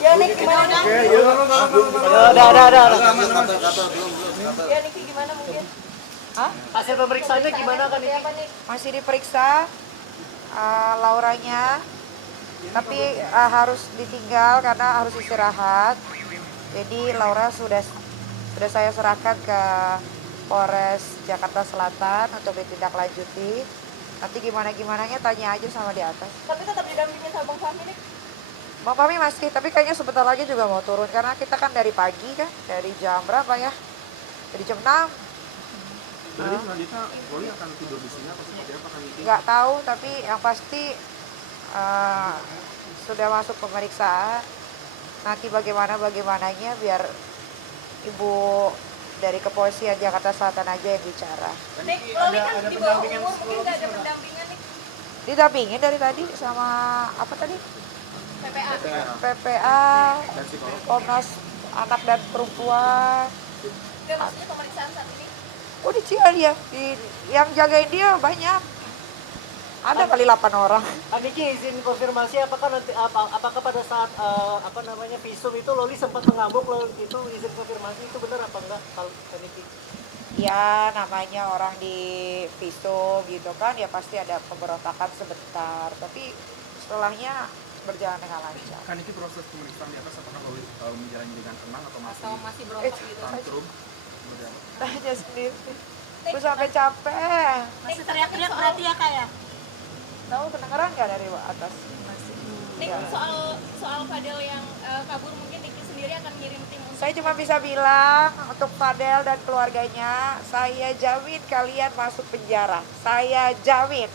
Ya Nik gimana? Udah. Ya Niki gimana mungkin? Hah? Hasil pemeriksaannya gimana kan ini? Masih diperiksa Lauranya, tapi harus ditinggal karena harus istirahat. Jadi Laura sudah saya serahkan ke Polres Jakarta Selatan untuk ditindaklanjuti. Nanti gimana-gimananya tanya aja sama di atas. Tapi tetap didampingin sama Bang Fahmi nih. Bang Fahmi masih, tapi kayaknya sebentar lagi juga mau turun karena kita kan dari pagi kan, dari jam berapa ya? Dari jam 6. Jadi selanjutnya Loli akan tidur di sini atau seperti apa kan ini? Nggak tahu, tapi yang pasti sudah masuk pemeriksaan. Nanti bagaimananya biar Ibu dari Kepolisian Jakarta Selatan aja yang bicara. Nik, Loli kan di bawah umur, mungkin nggak ada pendampingan nih. Didampingin dari tadi sama apa tadi? PPA. PPA, Komnas Anak dan Perempuan. Nggak, maksudnya pemeriksaan saat ini. Oh di Cialia, yang jagain dia banyak. Ada kali 8 orang. Niki izin konfirmasi apakah pada saat visum itu Loli sempat mengamuk itu izin konfirmasi itu benar apa enggak kalau Niki? Ya namanya orang di visum gitu kan ya pasti ada pemberontakan sebentar. Tapi setelahnya berjalan dengan lancar. Kan ini proses pemeriksaan di atas apakah Loli menjalani dengan tenang atau masih berontak gitu. tantrum? Tanya sendiri. Gue sampai capek. Masih teriak-teriak berarti ya Kak ya? Tahu kedengeran nggak dari atas? Nik, soal Fadel yang kabur mungkin Niki sendiri akan ngirim tim untuk Saya cuma bisa bilang untuk Fadel dan keluarganya, saya jamin kalian masuk penjara. Saya jamin.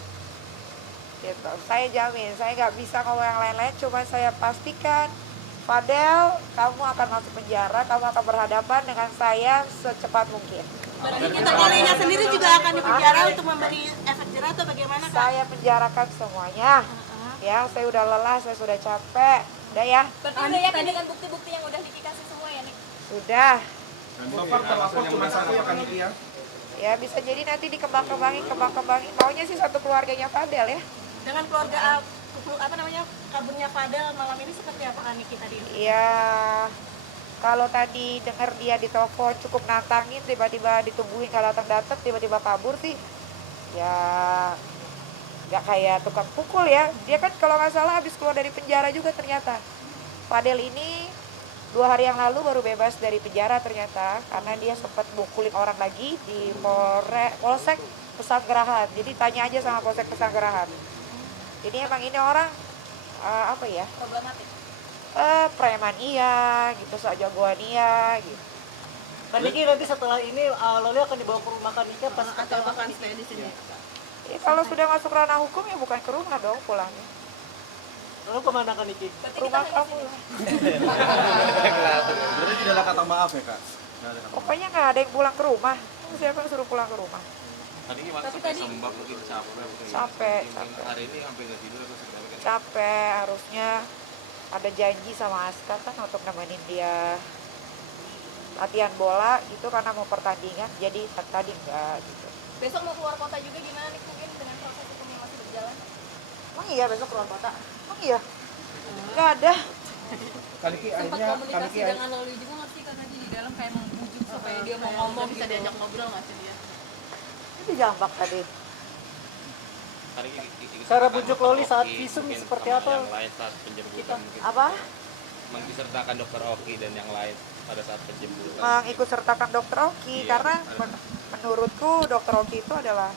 Gitu. Saya jamin. Saya nggak bisa ngomong yang lain-lain. Cuma saya pastikan, Fadel, kamu akan masuk penjara. Kamu akan berhadapan dengan saya secepat mungkin. berarti kita Lolinya sendiri juga akan dipenjara untuk memberi efek jerah atau bagaimana Kak? Saya penjarakan semuanya. Ya, saya udah lelah, saya sudah capek. Udah ya? Berarti udah yakin dengan bukti-bukti yang udah Niki kasih semua ya Nik? Sudah. So far terlapor cuma satu ya kan Niki ya? Ya bisa jadi nanti dikembang-kembangin. Maunya sih satu keluarganya Fadel ya. Dengan keluarga kaburnya Fadel malam ini seperti apa Kak Niki tadi? Ya kalau tadi dengar dia di telepon cukup nantangin, tiba-tiba ditungguin kalau datang tiba-tiba kabur sih. Ya nggak kayak tukang pukul ya. Dia kan kalau nggak salah habis keluar dari penjara juga ternyata. Fadel ini 2 hari yang lalu baru bebas dari penjara ternyata karena dia sempat mukulin orang lagi di Polsek Pesanggerahan. Jadi tanya aja sama Polsek Pesanggerahan. Jadi emang ini orang apa ya? Problematik. Preman iya, gitu, jagoan iya, gitu. Niki nanti setelah ini Loli akan dibawa ke rumah kan Niki pas Atau akan stay di sini? Ya, kalau sudah masuk ranah hukum ya bukan ke rumah dong pulangnya. Lalu kemana kan Niki? Rumah kamu lah. Berarti tidak ada kata maaf ya Kak? Pokoknya nggak ada yang pulang ke rumah. Siapa yang suruh pulang ke rumah? Tadi gimana sampai sembab mungkin capek. Capek. Hari ini sampai nggak tidur atau sebenarnya kan? Capek, harusnya ada janji sama Aska kan untuk nemenin dia latihan bola itu karena mau pertandingan, jadi tadi enggak gitu. Besok mau keluar kota juga gimana nih mungkin dengan proses hukum yang masih berjalan? Emang iya besok keluar kota? Emang iya? Nggak ada. Kaniki Sempat akhirnya komunikasi dengan Loli juga nggak sih karena dia di dalam kayak membujuk supaya dia mau ngomong bisa diajak ngobrol nggak sih dia? Itu jambak tadi. Hari ini Cara bujuk Loli saat visum seperti apa? Yang lain saat penjemputan mungkin. Apa? Mengikutsertakan dokter Oki dan yang lain pada saat penjemputan. Mengikut sertakan dokter Oki Iya, karena menurutku dokter Oki itu adalah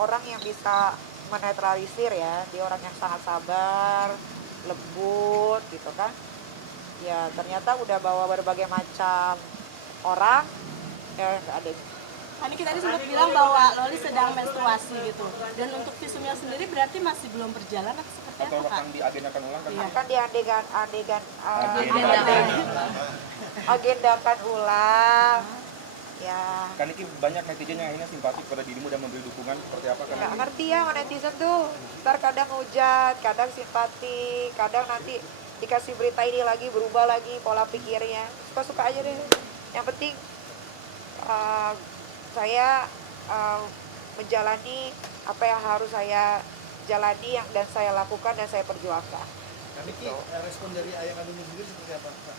orang yang bisa menetralisir ya. Dia orang yang sangat sabar, lembut gitu kan. Ya ternyata udah bawa berbagai macam orang ya nggak ada. Niki tadi sempat bilang bahwa Loli sedang menstruasi gitu. Dan untuk visumnya sendiri berarti masih belum berjalan atau seperti atau apa Kak? akan diagendakan ulang kan? Akan agendakan ulang. Ya. Kan Niki banyak netizen yang akhirnya simpati pada dirimu dan memberi dukungan seperti apa kan? Nggak ngerti ya sama netizen tuh. Ntar kadang hujat, kadang simpati, kadang nanti dikasih berita ini lagi berubah lagi pola pikirnya. Suka-suka aja deh. Yang penting saya menjalani apa yang harus saya jalani dan saya lakukan dan saya perjuangkan. Niki, respon dari ayah kandungnya sendiri seperti apa Kak?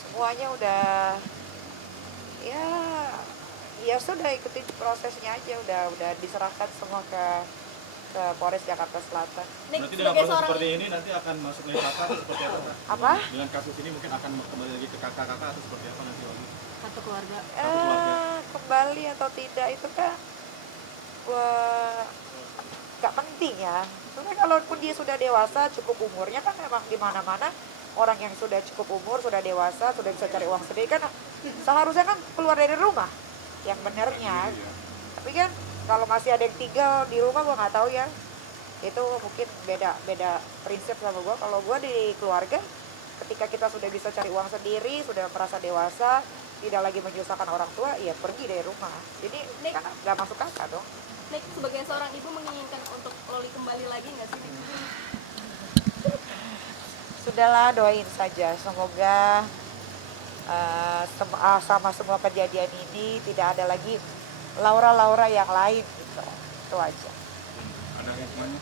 Semuanya udah ya ya sudah ikutin prosesnya aja, udah diserahkan semua ke Polres Jakarta Selatan. Nik, Berarti dengan sebagai proses seorang seperti ini nanti akan masuk lagi kakak atau seperti apa Kak? Apa? Dengan kasus ini mungkin akan kembali lagi ke kakak-kakak atau seperti apa nanti lagi? Satu keluarga. Kembali atau tidak itu kan gak penting ya. Sebenarnya kalaupun dia sudah dewasa, cukup umurnya kan memang di mana-mana orang yang sudah cukup umur, sudah dewasa, sudah bisa cari uang sendiri kan seharusnya kan keluar dari rumah yang benernya. Tapi kan kalau masih ada yang tinggal di rumah gua nggak tahu ya. Itu mungkin beda prinsip sama gua. Kalau gua di keluarga ketika kita sudah bisa cari uang sendiri, sudah merasa dewasa, tidak lagi menyusahkan orang tua, ya pergi dari rumah. Jadi kan nggak masuk akal dong. Nik, sebagai seorang ibu menginginkan untuk Loli kembali lagi nggak sih? Nik? Sudahlah, doain saja semoga sama semua kejadian ini tidak ada lagi Laura yang lain gitu. Itu aja. Ada hikmahnya?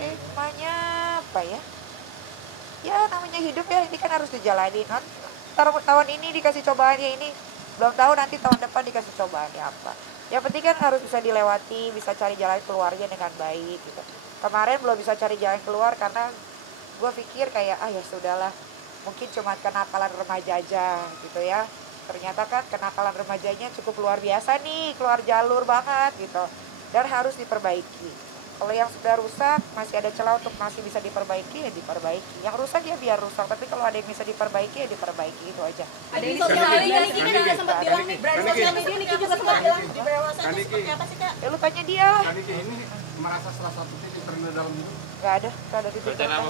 Hikmahnya apa ya? Ya namanya hidup ya, ini kan harus dijalani kan. Tahun ini dikasih cobaannya ini, belum tahu nanti tahun depan dikasih cobaannya apa. Yang penting kan harus bisa dilewati, bisa cari jalan keluarnya dengan baik gitu. Kemarin belum bisa cari jalan keluar karena gue pikir kayak ya sudahlah, mungkin cuma kenakalan remaja aja gitu ya. Ternyata kan kenakalan remajanya cukup luar biasa nih, keluar jalur banget gitu, dan harus diperbaiki. Kalau yang sudah rusak masih ada celah untuk masih bisa diperbaiki, ya diperbaiki. Yang rusak ya biar rusak, tapi kalau ada yang bisa diperbaiki ya diperbaiki, itu aja. Ada di sosial media Niki kan juga sempat bilang nih, brand sosial media Niki juga sempat bilang Di dewasa itu seperti apa sih Kak? Ya lu tanya dia lah. Tadi ini merasa salah satu titik terendah dalam hidup. Gak ada titik Rencana tertentu.